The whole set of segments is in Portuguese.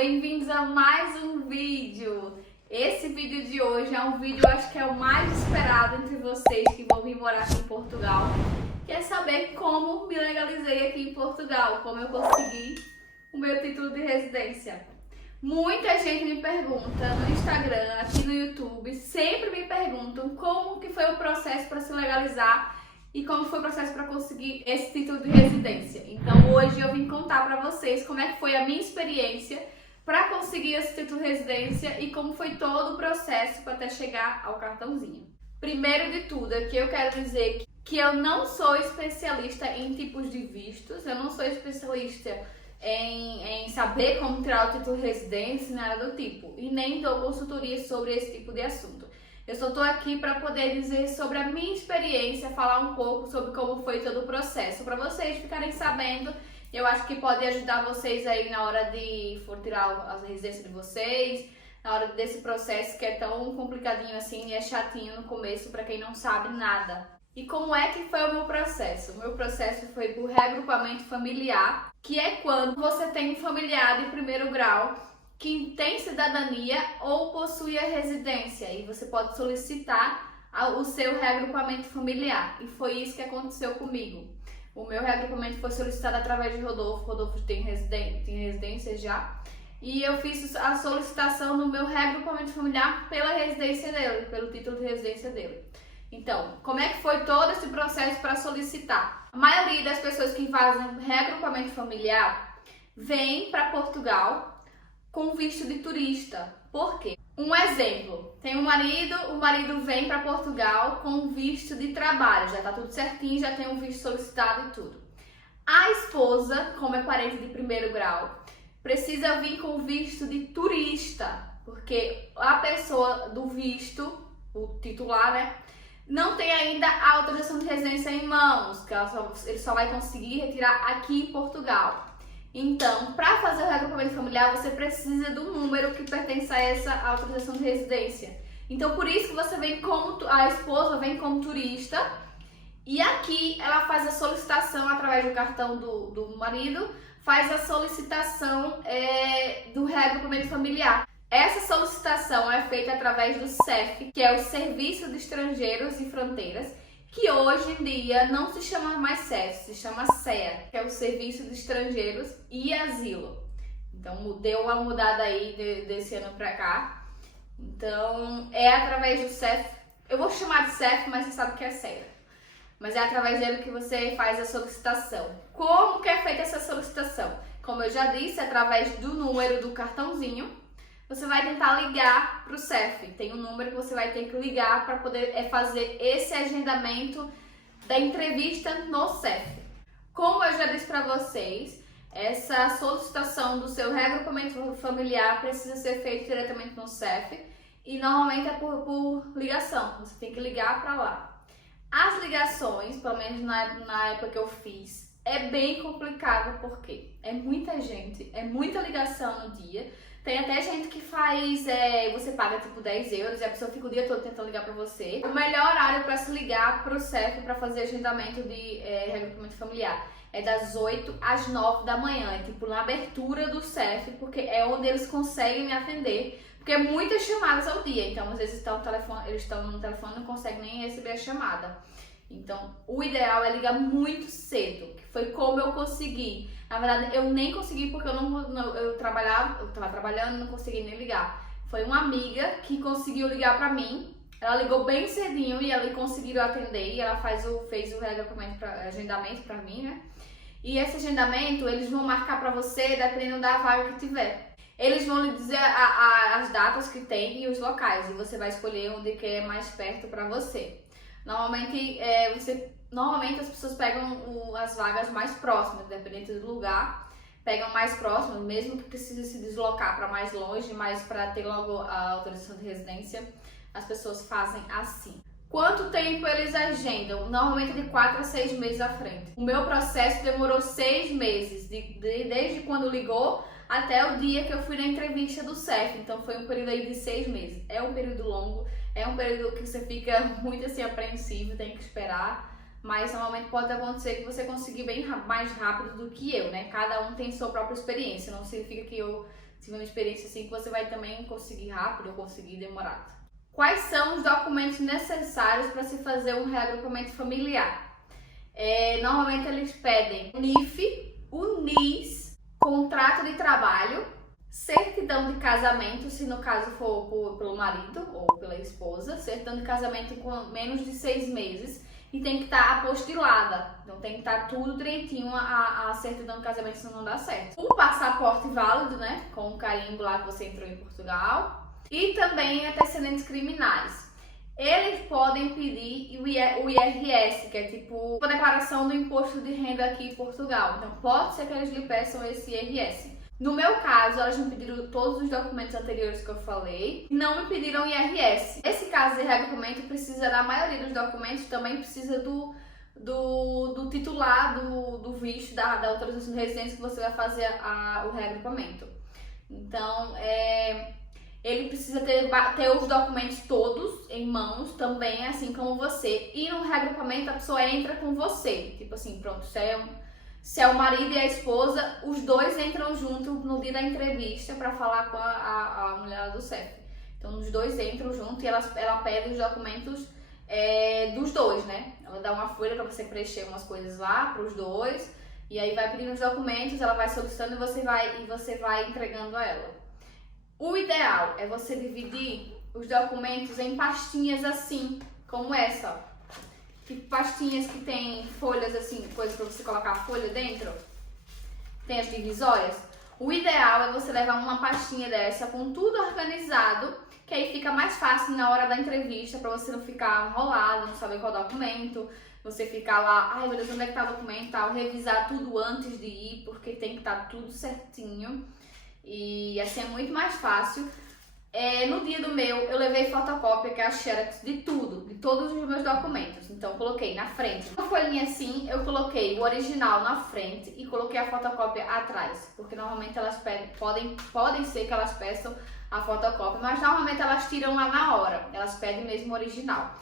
bem-vindos a mais um vídeo. Esse vídeo de hoje é um vídeo, eu acho que é o mais esperado entre vocês que vão vir morar aqui em Portugal. Quer saber como me legalizei aqui em Portugal, como eu consegui o meu título de residência. Muita gente me pergunta no Instagram, aqui no YouTube, sempre me perguntam como que foi o processo para se legalizar e como foi o processo para conseguir esse título de residência. Então hoje eu vim contar para vocês como é que foi a minha experiência para conseguir esse título de residência e como foi todo o processo para até chegar ao cartãozinho. Primeiro de tudo, aqui eu quero dizer que eu não sou especialista em tipos de vistos, eu não sou especialista em saber como tirar o título de residência, nada do tipo, e nem dou consultoria sobre esse tipo de assunto. Eu só estou aqui para poder dizer sobre a minha experiência, falar um pouco sobre como foi todo o processo, para vocês ficarem sabendo. Eu acho que pode ajudar vocês aí na hora de for tirar a residência de vocês, na hora desse processo que é tão complicadinho assim e é chatinho no começo para quem não sabe nada. E como é que foi o meu processo? O meu processo foi por reagrupamento familiar, que é quando você tem um familiar de primeiro grau que tem cidadania ou possui a residência e você pode solicitar o seu reagrupamento familiar. E foi isso que aconteceu comigo. O meu reagrupamento foi solicitado através de Rodolfo. Rodolfo tem residência já. E eu fiz a solicitação no meu reagrupamento familiar pela residência dele, pelo título de residência dele. Então, como é que foi todo esse processo para solicitar? A maioria das pessoas que fazem reagrupamento familiar vem para Portugal com visto de turista. Por quê? Um exemplo, tem o marido vem para Portugal com visto de trabalho, já tá tudo certinho, já tem um visto solicitado e tudo. A esposa, como é parente de primeiro grau, precisa vir com visto de turista, porque a pessoa do visto, o titular, né, não tem ainda a autorização de residência em mãos, que ele só vai conseguir retirar aqui em Portugal. Então, para fazer o reagrupamento familiar, você precisa do número que pertence a essa autorização de residência. Então, por isso que você vem como a esposa vem como turista e aqui ela faz a solicitação através do cartão do marido, faz a solicitação do reagrupamento familiar. Essa solicitação é feita através do SEF, que é o Serviço de Estrangeiros e Fronteiras, que hoje em dia não se chama mais SEF, se chama SEA, que é o Serviço de Estrangeiros e Asilo. Então deu uma mudada aí desse ano pra cá. Então é através do SEF, eu vou chamar de SEF, mas você sabe que é SEA. Mas é através dele que você faz a solicitação. Como que é feita essa solicitação? Como eu já disse, através do número do cartãozinho, você vai tentar ligar para o SEF. Tem um número que você vai ter que ligar para poder fazer esse agendamento da entrevista no SEF. Como eu já disse para vocês, essa solicitação do seu reagrupamento familiar precisa ser feita diretamente no SEF e normalmente é por ligação. Você tem que ligar para lá. As ligações, pelo menos na época que eu fiz, é bem complicado porque é muita gente, é muita ligação no dia. Tem até gente que faz, você paga tipo 10 euros e a pessoa fica o dia todo tentando ligar pra você. O melhor horário para se ligar pro SEF para fazer agendamento de reagrupamento familiar é das 8 às 9 da manhã, tipo na abertura do SEF, porque é onde eles conseguem me atender, porque é muitas chamadas ao dia, então às vezes eles estão no telefone e não conseguem nem receber a chamada. Então o ideal é ligar muito cedo, que foi como eu consegui. Na verdade, eu nem consegui porque eu tava trabalhando e não consegui nem ligar. Foi uma amiga que conseguiu ligar pra mim. Ela ligou bem cedinho e ela conseguiu atender. E ela fez o agendamento pra mim, né? E esse agendamento, eles vão marcar pra você dependendo da vaga que tiver. Eles vão lhe dizer as datas que tem e os locais. E você vai escolher onde que é mais perto pra você. Normalmente as pessoas pegam as vagas mais próximas, dependendo do lugar, pegam mais próximas, mesmo que precise se deslocar para mais longe, mas para ter logo a autorização de residência, as pessoas fazem assim. Quanto tempo eles agendam? Normalmente de 4 a 6 meses à frente. O meu processo demorou 6 meses, desde quando ligou até o dia que eu fui na entrevista do SEF, então foi um período aí de 6 meses. É um período longo, é um período que você fica muito assim apreensivo, tem que esperar, mas normalmente pode acontecer que você conseguir bem mais rápido do que eu, né? Cada um tem sua própria experiência, não significa que eu tive uma experiência assim que você vai também conseguir rápido ou conseguir demorado. Quais são os documentos necessários para se fazer um reagrupamento familiar? Normalmente eles pedem o NIF, o NIS, contrato de trabalho, certidão de casamento, se no caso for pelo marido ou pela esposa, certidão de casamento com menos de 6 meses e tem que estar apostilada, então tem que estar tudo direitinho a certidão de casamento, senão não dá certo. O passaporte válido, né, com o carimbo lá que você entrou em Portugal, e também antecedentes criminais. Eles podem pedir o IRS, que é tipo a declaração do imposto de renda aqui em Portugal, então pode ser que eles lhe peçam esse IRS. No meu caso, elas me pediram todos os documentos anteriores que eu falei, não me pediram IRS. Nesse caso de reagrupamento, precisa da maioria dos documentos, também precisa do titular do visto, da autorização de residência que você vai fazer o reagrupamento. Então, ele precisa ter os documentos todos em mãos também, assim como você. E no reagrupamento, a pessoa entra com você. Tipo assim, pronto, se é o marido e a esposa, os dois entram junto no dia da entrevista para falar com a mulher do CEF. Então, os dois entram junto e ela pede os documentos dos dois, né? Ela dá uma folha para você preencher umas coisas lá para os dois. E aí vai pedindo os documentos, ela vai solicitando e você vai entregando a ela. O ideal é você dividir os documentos em pastinhas assim, como essa, ó. Tipo pastinhas que tem folhas assim, coisa para você colocar a folha dentro. Tem as divisórias. O ideal é você levar uma pastinha dessa com tudo organizado, que aí fica mais fácil na hora da entrevista, para você não ficar enrolado, não saber qual documento, você ficar lá, ai meu Deus, onde é que tá o documento e tal, revisar tudo antes de ir, porque tem que estar tudo certinho. E assim é muito mais fácil. No dia do meu, eu levei fotocópia, que é a xerox de tudo, de todos os meus documentos. Então, eu coloquei na frente. Uma folhinha assim, eu coloquei o original na frente e coloquei a fotocópia atrás. Porque normalmente elas pedem, podem ser que elas peçam a fotocópia, mas normalmente elas tiram lá na hora. Elas pedem mesmo o original.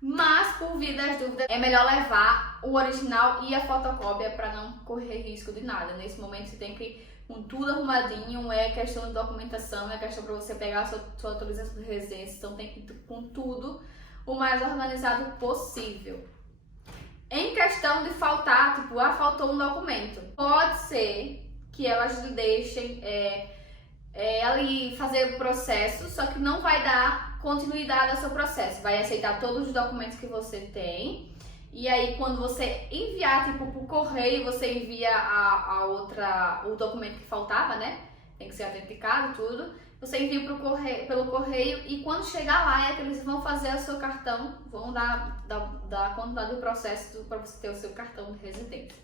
Mas, por via das dúvidas, é melhor levar o original e a fotocópia para não correr risco de nada. Nesse momento, você tem que ir com tudo arrumadinho, é questão de documentação, é questão para você pegar a sua autorização de residência, então tem que ir com tudo o mais organizado possível. Em questão de faltar, tipo, faltou um documento, pode ser que elas lhe deixem ali fazer o processo, só que não vai dar continuidade ao seu processo, vai aceitar todos os documentos que você tem. E aí, quando você enviar, tipo, por correio, você envia o documento que faltava, né? Tem que ser autenticado, tudo. Você envia pelo correio e quando chegar lá, é que eles vão fazer o seu cartão, vão dar continuidade do processo para você ter o seu cartão de residência.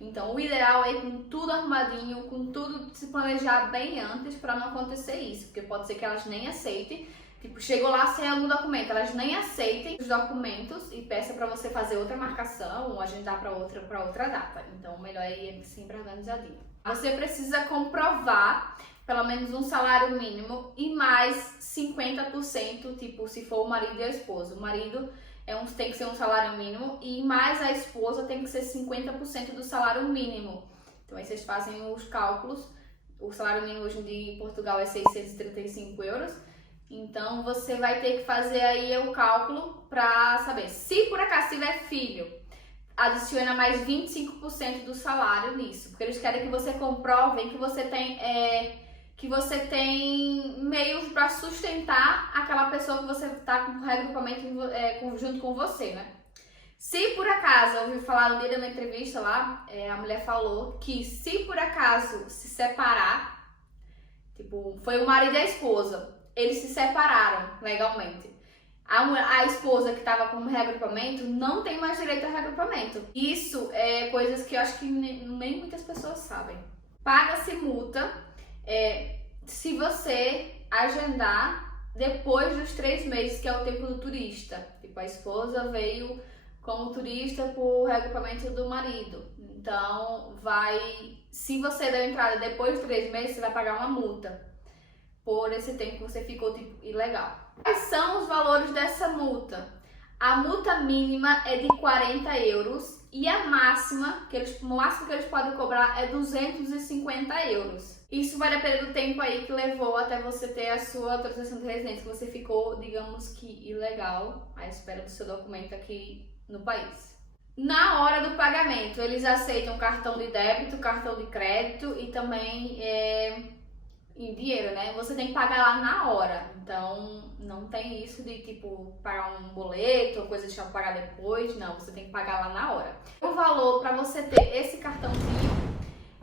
Então, o ideal é ir com tudo arrumadinho, com tudo se planejar bem antes para não acontecer isso, porque pode ser que elas nem aceitem. Tipo, chegou lá sem algum documento, elas nem aceitem os documentos e peçam para você fazer outra marcação ou agendar para outra data. Então, o melhor é ir sempre organizadinho. Você precisa comprovar pelo menos um salário mínimo e mais 50%, tipo, se for o marido e a esposa. O marido tem que ser um salário mínimo e mais a esposa tem que ser 50% do salário mínimo. Então, aí vocês fazem os cálculos. O salário mínimo hoje em Portugal é 635 euros. Então, você vai ter que fazer aí o cálculo para saber. Se por acaso tiver filho, adiciona mais 25% do salário nisso. Porque eles querem que você comprove que você tem meios para sustentar aquela pessoa que você está com o reagrupamento junto com você, né? Se por acaso, eu ouvi falar no dia da minha entrevista lá, a mulher falou que se por acaso se separar, tipo, foi o marido e a esposa, eles se separaram legalmente. A esposa que estava com reagrupamento não tem mais direito a reagrupamento. Isso é coisas que eu acho que nem muitas pessoas sabem. Paga-se multa se você agendar depois dos 3 meses, que é o tempo do turista. Tipo, a esposa veio como turista por reagrupamento do marido. Então, se você deu entrada depois de 3 meses, você vai pagar uma multa por esse tempo que você ficou, tipo, ilegal. Quais são os valores dessa multa? A multa mínima é de 40 euros e a máxima, o máximo que eles podem cobrar é 250 euros. Isso vai depender do tempo aí que levou até você ter a sua autorização de residência, que você ficou, digamos que, ilegal à espera do seu documento aqui no país. Na hora do pagamento, eles aceitam cartão de débito, cartão de crédito e também em dinheiro, né? Você tem que pagar lá na hora, então não tem isso de tipo pagar um boleto ou coisa de deixar pagar depois, não, você tem que pagar lá na hora. O valor para você ter esse cartãozinho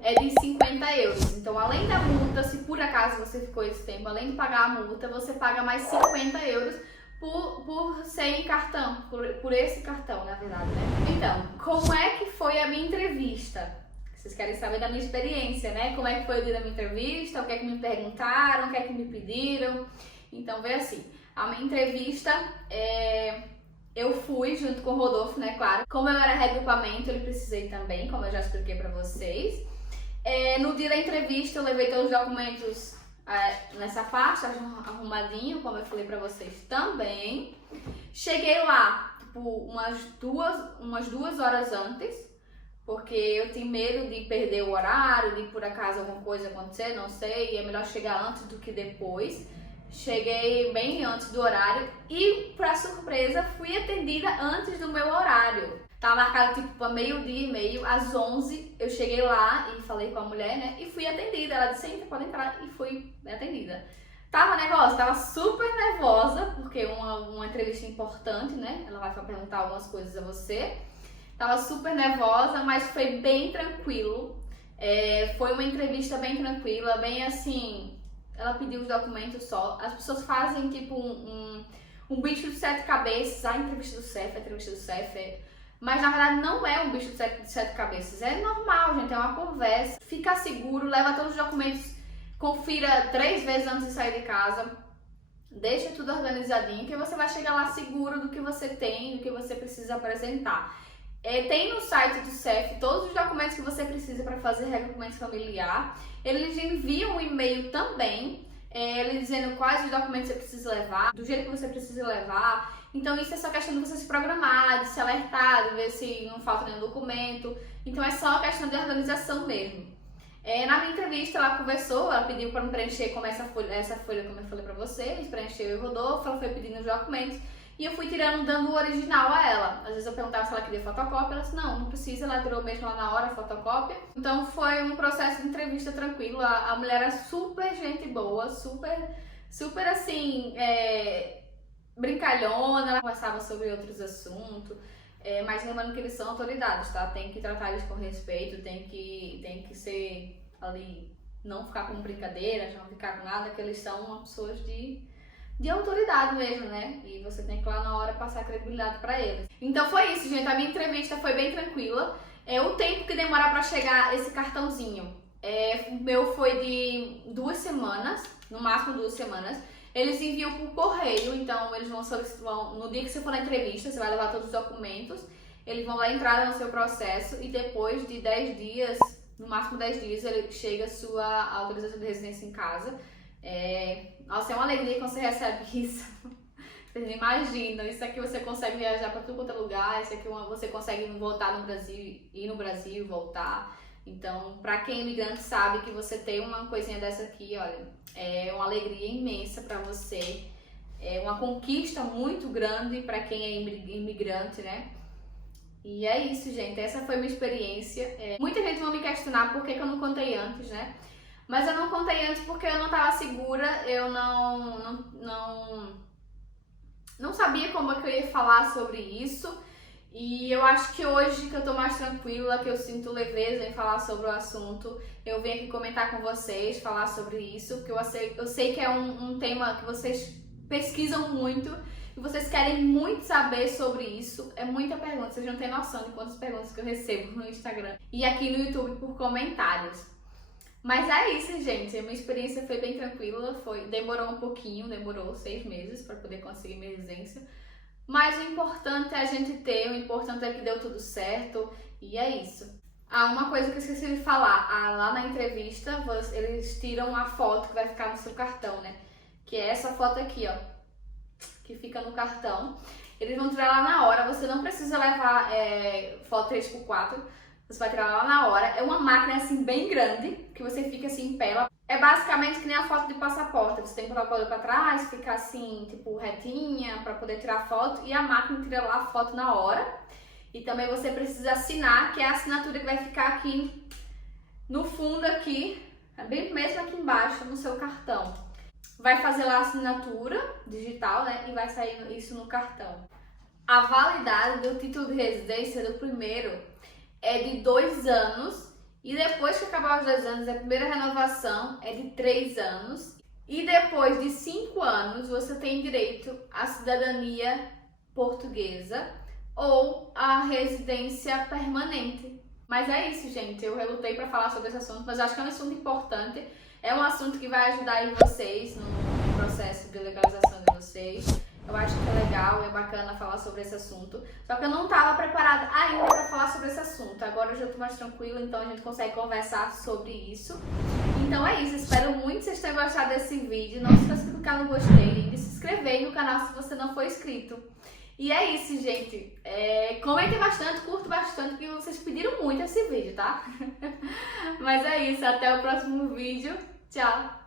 é de 50 euros. Então, além da multa, se por acaso você ficou esse tempo, além de pagar a multa, você paga mais 50 euros por ser em cartão, por esse cartão, na verdade, né? Então, como é que foi a minha entrevista? Vocês querem saber da minha experiência, né? Como é que foi o dia da minha entrevista, o que é que me perguntaram, o que é que me pediram. Então, veio assim, a minha entrevista eu fui junto com o Rodolfo, né, claro. Como eu era regrupamento, ele precisei também, como eu já expliquei pra vocês. No dia da entrevista, eu levei todos os documentos nessa faixa, arrumadinho, como eu falei pra vocês também. Cheguei lá, tipo, umas duas horas antes, porque eu tinha medo de perder o horário, de por acaso alguma coisa acontecer, não sei, e é melhor chegar antes do que depois. Cheguei bem antes do horário e, pra surpresa, fui atendida antes do meu horário. Tava marcado tipo para meio-dia e meio, às 11 eu cheguei lá e falei com a mulher, né, e fui atendida. Ela disse, entra, pode entrar, e fui atendida. Tava super nervosa, porque uma entrevista importante, né, ela vai perguntar algumas coisas a você. Tava super nervosa, mas foi bem tranquilo. Foi uma entrevista bem tranquila, bem assim, ela pediu os documentos só. As pessoas fazem tipo um bicho de 7 cabeças, a entrevista do CEF, mas na verdade não é um bicho de sete cabeças, é normal, gente, é uma conversa. Fica seguro, leva todos os documentos, confira 3 vezes antes de sair de casa, deixa tudo organizadinho, que você vai chegar lá seguro do que você tem, do que você precisa apresentar. Tem no site do CEF todos os documentos que você precisa para fazer regrupamento familiar. Eles enviam um e-mail também, eles dizendo quais os documentos você precisa levar, do jeito que você precisa levar. Então isso é só questão de você se programar, de se alertar, de ver se não falta nenhum documento. Então é só questão de organização mesmo. Na minha entrevista ela conversou, ela pediu para me preencher como essa folha como eu falei para vocês, preencheu eu e o Rodolfo, ela foi pedindo os documentos. E eu fui tirando, dando o original a ela. Às vezes eu perguntava se ela queria fotocópia, ela disse, não precisa, ela tirou mesmo lá na hora a fotocópia. Então foi um processo de entrevista tranquilo, a mulher era super gente boa, super assim, brincalhona, ela conversava sobre outros assuntos, mas lembrando que eles são autoridades, tá? Tem que tratar eles com respeito, tem que ser ali, não ficar com brincadeiras, não ficar com nada, que eles são pessoas de autoridade mesmo, né? E você tem que lá na hora passar credibilidade pra eles. Então foi isso, gente. A minha entrevista foi bem tranquila. O tempo que demora pra chegar esse cartãozinho, o meu foi de 2 semanas, no máximo 2 semanas. Eles enviam por correio, então eles vão no dia que você for na entrevista, você vai levar todos os documentos, eles vão dar entrada no seu processo e depois de 10 dias, no máximo 10 dias, ele chega a sua autorização de residência em casa. Nossa, é uma alegria quando você recebe isso. Vocês não imaginam. Isso aqui você consegue viajar para tudo quanto é lugar. Isso aqui você consegue voltar no Brasil, ir no Brasil, voltar. Então, para quem é imigrante sabe que você tem uma coisinha dessa aqui, olha, é uma alegria imensa para você. É uma conquista muito grande para quem é imigrante, né? E é isso, gente. Essa foi a minha experiência. Muita gente vai me questionar por que eu não contei antes, né? Mas eu não contei antes porque eu não estava segura, eu não sabia como é que eu ia falar sobre isso. E eu acho que hoje que eu tô mais tranquila, que eu sinto leveza em falar sobre o assunto, eu venho aqui comentar com vocês, falar sobre isso, porque eu sei que é um tema que vocês pesquisam muito e vocês querem muito saber sobre isso. É muita pergunta, vocês não têm noção de quantas perguntas que eu recebo no Instagram e aqui no YouTube por comentários. Mas é isso, gente. A minha experiência foi bem tranquila, demorou um pouquinho, demorou 6 meses para poder conseguir minha residência. Mas o importante é a gente ter, o importante é que deu tudo certo e é isso. Uma coisa que eu esqueci de falar, lá na entrevista eles tiram a foto que vai ficar no seu cartão, né? Que é essa foto aqui, ó, que fica no cartão. Eles vão tirar lá na hora, você não precisa levar foto 3x4. Você vai tirar lá na hora. É uma máquina assim bem grande, que você fica assim em pé. É basicamente que nem a foto de passaporte. Você tem que colocar o olho pra trás, ficar assim, tipo, retinha, pra poder tirar foto. E a máquina tira lá a foto na hora. E também você precisa assinar, que é a assinatura que vai ficar aqui no fundo aqui, bem mesmo aqui embaixo no seu cartão. Vai fazer lá a assinatura digital, né? E vai sair isso no cartão. A validade do título de residência do primeiro é de 2 anos. E depois que acabar os 2 anos, a primeira renovação é de 3 anos. E depois de 5 anos, você tem direito à cidadania portuguesa ou à residência permanente. Mas é isso, gente. Eu relutei para falar sobre esse assunto, mas eu acho que é um assunto importante. É um assunto que vai ajudar aí vocês no processo de legalização de vocês. Eu acho que é legal, é bacana falar sobre esse assunto. Só que eu não estava preparada ainda para falar sobre esse assunto. Agora eu já estou mais tranquila, então a gente consegue conversar sobre isso. Então é isso, espero muito que vocês tenham gostado desse vídeo. Não se esqueça de clicar no gostei e de se inscrever no canal se você não for inscrito. E é isso, gente. Comentem bastante, curtam bastante, que vocês pediram muito esse vídeo, tá? Mas é isso, até o próximo vídeo. Tchau!